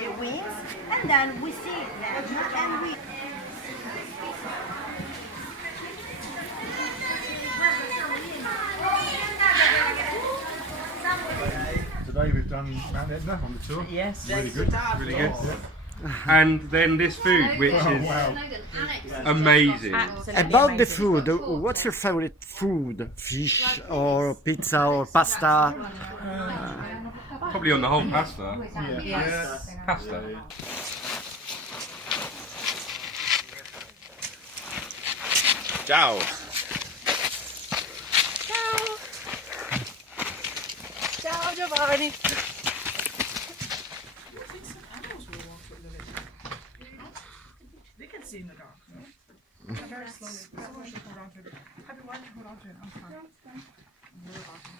the wings, and then we see them and we. Today we've done Mount Etna on the tour. Yes. Really good, really good. Yeah. And then this food, which Oh, is wow. amazing. Absolutely About the amazing. food, what's your favorite food? Fish or pizza or pasta? Probably on the whole pasta. Yes. Pasta. Ciao. Ciao Giovanni. They can see in the dark. No? Very slowly. Hold on to it. Have you hold on to it? I'm fine.